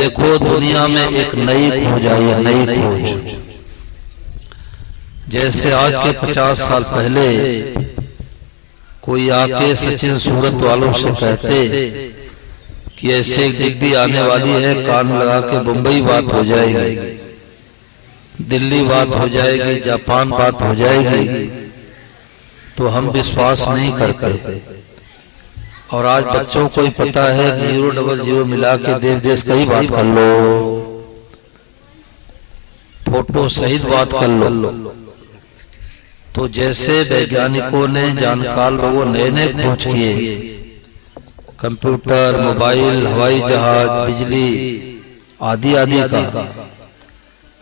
देखो दुनिया में एक नई खोज आई है, नई खोज। जैसे आज के 50 साल पहले कोई आके सचिन सूरत वालों से कहते कि ऐसे एक डिब्बी आने वाली है, कान लगा के बम्बई बात हो जाएगी, दिल्ली बात हो जाएगी, जापान बात हो जाएगी, तो हम विश्वास नहीं करते। और आज बच्चों को ही पता है कि 000 मिला के देश देश का ही बात कर लो, फोटो सहित बात कर लो। तो जैसे वैज्ञानिकों ने, जानकार लोगों नए नए खोज किए, कंप्यूटर, मोबाइल, हवाई जहाज, बिजली आदि आदि का,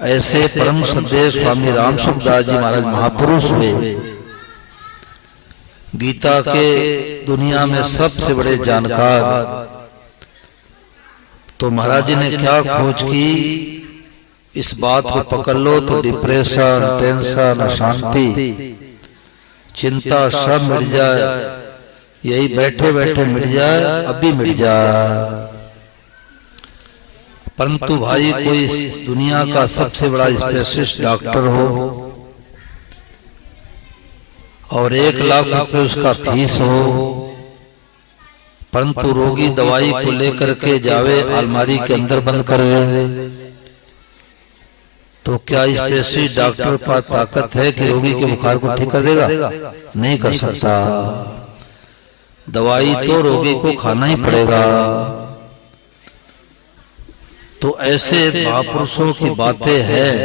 ऐसे परम श्रद्धेय स्वामी राम सुखदास जी महाराज महापुरुष हुए, गीता के दुनिया में सबसे बड़े जानकार। तो महाराज जी ने क्या खोज की, इस बात को पकड़ लो तो डिप्रेशन, टेंशन, अशांति, चिंता सब मिट जाए, यही बैठे बैठे मिट जाए, अभी मिट जाए। परंतु भाई कोई दुनिया का सबसे बड़ा स्पेशलिस्ट डॉक्टर हो और 1 लाख रुपए उसका फीस हो, परंतु रोगी दवाई को लेकर के जावे, अलमारी के अंदर बंद कर दे, तो क्या स्पेशलिस्ट डॉक्टर के पास ताकत है कि रोगी के बुखार को ठीक कर देगा? नहीं कर सकता। दवाई तो रोगी को खाना ही पड़ेगा। तो ऐसे महापुरुषों की बातें हैं,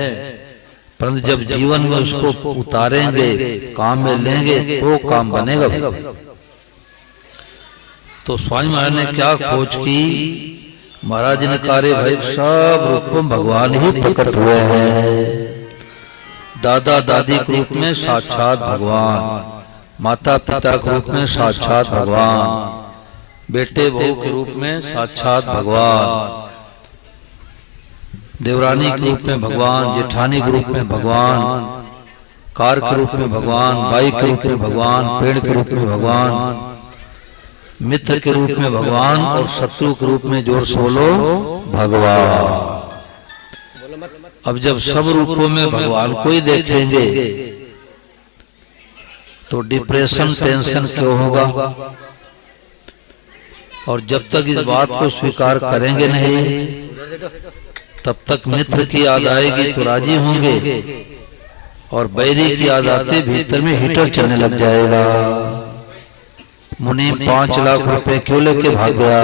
परंतु जब जीवन में उसको उतारेंगे, काम में लेंगे, तो काम बनेगा। तो स्वामी महाराज ने क्या खोज की, महाराज जी ने कहा भाई सब रूप में भगवान ही प्रकट हुए हैं। दादा दादी के रूप में साक्षात भगवान, माता पिता के रूप में साक्षात भगवान, बेटे बहू के रूप में साक्षात भगवान, देवरानी के रूप में भगवान, जेठानी के रूप में भगवान, कार के रूप में भगवान, बाइक के रूप में भगवान, पेड़ के रूप में भगवान, मित्र के रूप में भगवान, और शत्रु के रूप में जोर सोलो भगवान। अब जब सब रूपों में भगवान को ही देखेंगे तो डिप्रेशन, टेंशन क्यों होगा? और जब तक इस बात को स्वीकार करेंगे नहीं, तब तक मित्र की याद आएगी तो राजी होंगे, और बैरी की याद आते भीतर में हीटर चलने लग जाएगा। मुनि 5 लाख रुपए क्यों लेके भाग गया?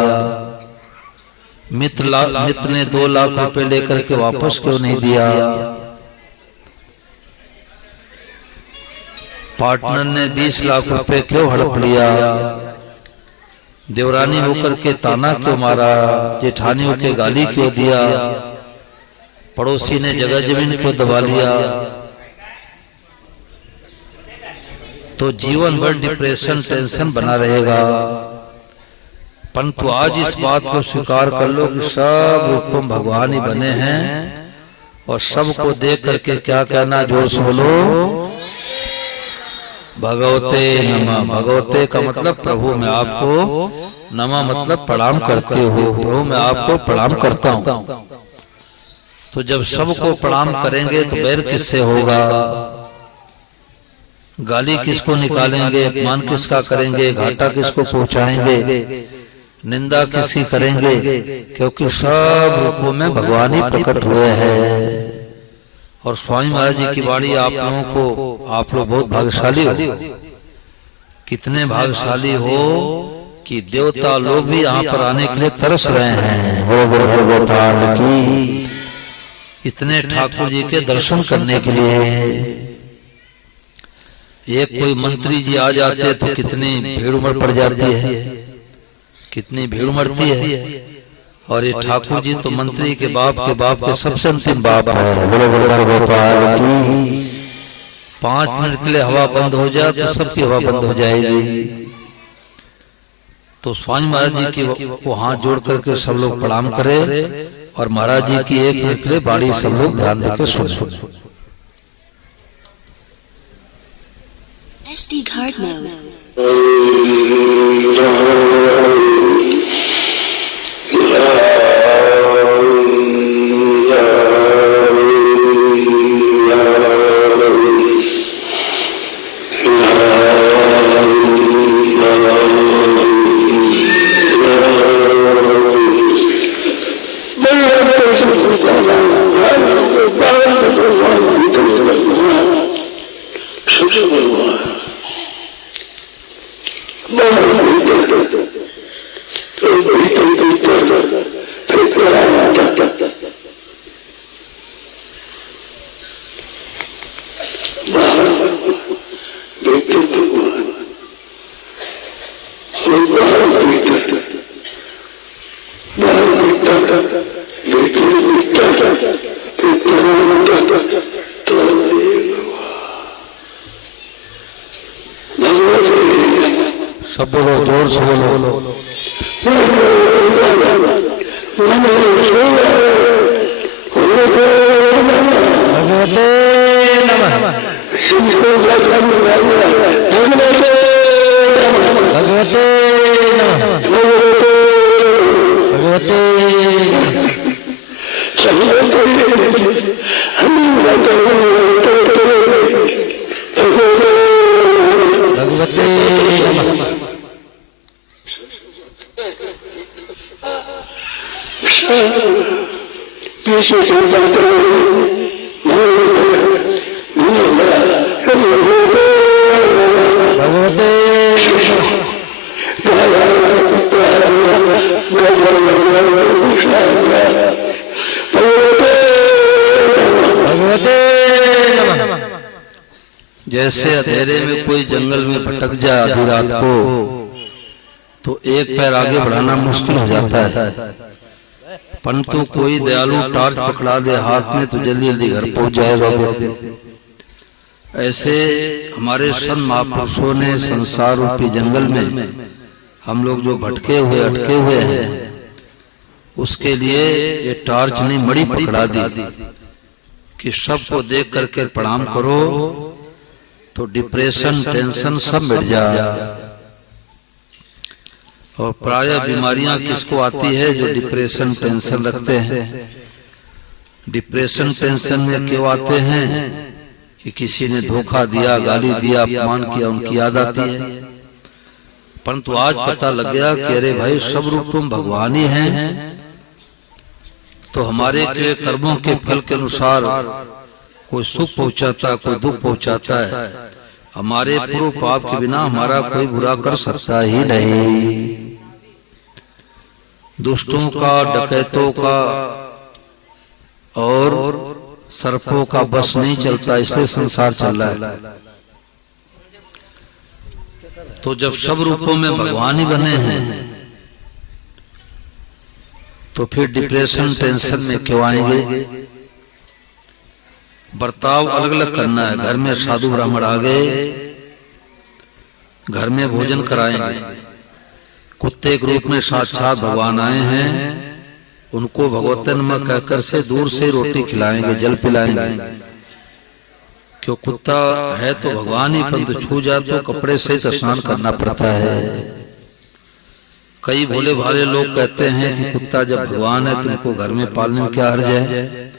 मित्र ने 2 लाख रुपए लेकर के वापस क्यों नहीं दिया? पार्टनर ने 20 लाख रुपए क्यों हड़प लिया? देवरानी होकर के ताना क्यों मारा? जेठानी होकर गाली क्यों दिया? पड़ोसी ने जगह जमीन क्यों दबा लिया? तो जीवन भर डिप्रेशन, टेंशन बना रहेगा। परंतु आज इस बात को स्वीकार कर लो कि सब रूप में भगवान ही बने हैं, और सबको देख करके क्या कहना, जोर से बोलो भगवते नमः। भगवते का मतलब प्रभु, मैं आपको, नमः मतलब प्रणाम करते हो, प्रभु मैं आपको प्रणाम करता हूँ। तो जब सबको प्रणाम करेंगे तो बैर किससे होगा? गाली किसको निकालेंगे? अपमान किसका करेंगे? घाटा किसको पहुंचाएंगे? निंदा किसकी करेंगे? क्योंकि सब रूपों में भगवान ही प्रकट हुए हैं। और स्वामी महाराज जी की वाणी आप लोगों को, आप लोग बहुत भाग्यशाली हो। कितने भाग्यशाली हो कि देवता लोग भी यहाँ पर आने के लिए तरस रहे हैं। गोपाल की, इतने ठाकुर जी के दर्शन करने के लिए। एक कोई मंत्री जी आ जाते तो कितनी भीड़ उमड़ पड़ जाती है, कितनी भीड़ उमड़ती है। और ये ठाकुर जी तो मंत्री के बाप के सबसे अंतिम बाप है। गोपाल की 5 मिनट के लिए हवा बंद हो जाए तो सबकी हवा बंद हो जाएगी। तो स्वामी महाराज जी की को हाथ जोड़ करके सब लोग प्रणाम करें, और महाराज जी की 1 मिनट के लिए बाणी सब लोग ध्यान देकर सुने। SD card mode. सब बोलो, जोर से बोलो। भगवते नमः। भगवते नमः। भगवते भगवते नमः। जैसे अंधेरे में कोई जंगल में भटक जाए आधी रात को तो एक पैर आगे बढ़ाना मुश्किल हो जाता है, परंतु कोई दयालु टार्च पकड़ा दे हाथ में तो जल्दी जल्दी घर पहुंच जाएगा व्यक्ति। ऐसे हमारे संत महापुरुषों ने संसार रूपी जंगल में हम लोग जो भटके हुए अटके हुए हैं उसके लिए ये टार्च ने मणि पकड़ा दी कि सबको देख करके प्रणाम करो तो डिप्रेशन टेंशन सब मिट जाए। और प्राय बीमारियां किसको आती है? जो डिप्रेशन टेंशन रखते हैं। डिप्रेशन टेंशन में क्यों आते हैं? कि किसी ने धोखा दिया, गाली दिया, अपमान किया, उनकी याद आती है। परंतु आज पता लग गया कि अरे भाई सब रूप तुम भगवान ही हैं, तो हमारे के कर्मों के फल के अनुसार कोई सुख पहुंचाता, कोई दुख पहुंचाता है। हमारे पूर्व पाप के बिना हमारा कोई बुरा कर सकता ही नहीं। दुष्टों का, डकैतों का और सर्पों का बस नहीं चलता, इसलिए संसार चल रहा है। तो जब सब रूपों में भगवान ही बने हैं तो फिर डिप्रेशन टेंशन में क्यों आएंगे? बर्ताव अलग अलग करना है। घर में साधु ब्राह्मण आ गए, घर में भोजन कराएंगे। कुत्ते के रूप में साक्षात भगवान आए हैं, उनको भगवतन नमः कहकर से दूर से रोटी खिलाएंगे, जल पिलाएंगे। क्यों? कुत्ता है तो भगवान ही, परंतु छू जाए तो कपड़े से तो स्नान करना पड़ता है। कई भोले भाले लोग कहते हैं कि कुत्ता जब भगवान है तो उनको घर में पालने में क्या हर्ज है?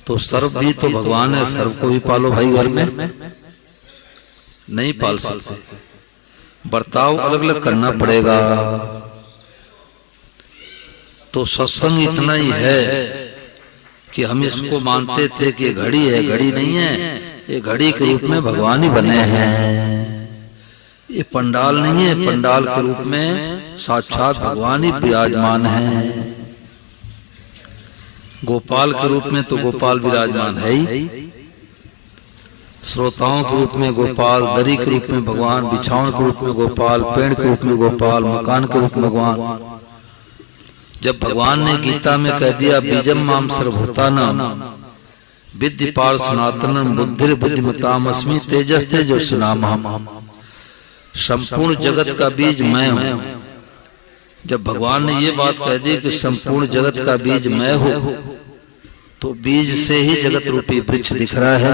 तो सर्प भी तो भगवान है, सर्प को भी पालो भाई घर में। नहीं पाल सकते, बर्ताव अलग अलग करना पड़ेगा। तो सत्संग इतना ही है कि हम इसको मानते थे कि घड़ी है, घड़ी नहीं है, ये घड़ी के रूप में भगवान ही बने हैं। ये पंडाल नहीं है, पंडाल के रूप में साक्षात भगवान ही विराजमान है। गोपाल के रूप में तो गोपाल विराजमान है ही, श्रोताओं के रूप में गोपाल, दरी के रूप में भगवान, बिछावन के रूप में गोपाल, पेड़ के रूप में गोपाल, मकान के रूप में भगवान। जब भगवान ने गीता में कह दिया बीजम माम सर्वभूतानां विद्धि पार्थ सनातनम बुद्धिर बुद्धिमताम अस्मि तेजस तेजस्विनामहम्, संपूर्ण जगत का बीज मैं हूँ। जब भगवान ने ये बात कह दी कि संपूर्ण जगत का बीज मैं हूँ, तो बीज से ही जगत रूपी वृक्ष दिख रहा है।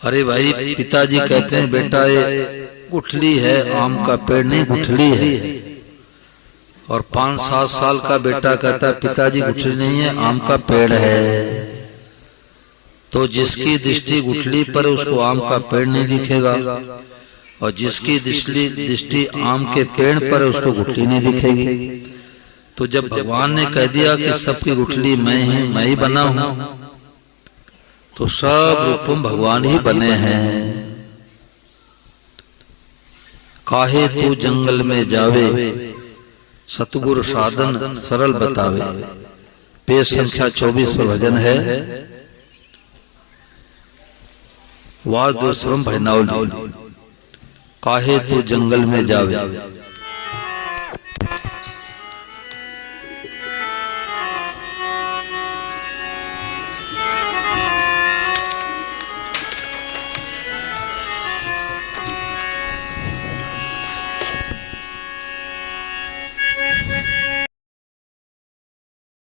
अरे भाई, पिताजी कहते हैं बेटा ये गुठली है, आम का पेड़ नहीं गुठली है। और 5-7 साल का बेटा कहता है पिताजी गुठली नहीं है, आम का पेड़ है। तो जिसकी दृष्टि गुठली पर उसको आम का पेड़ नहीं दिखेगा, और जिसकी दृष्टि आम के पेड़ पर उसको गुठली नहीं दिखेगी। तो जब भगवान ने कह दिया कि सबकी गुठली मैं ही, मैं ही बना हूं, तो सब रूपों भगवान ही बने हैं। काहे तू जंगल में जावे, सतगुरु साधन सरल बतावे। पेज संख्या 24 पर भजन है। वाद दो श्रम भैनावली। काहे तू जंगल में जावे,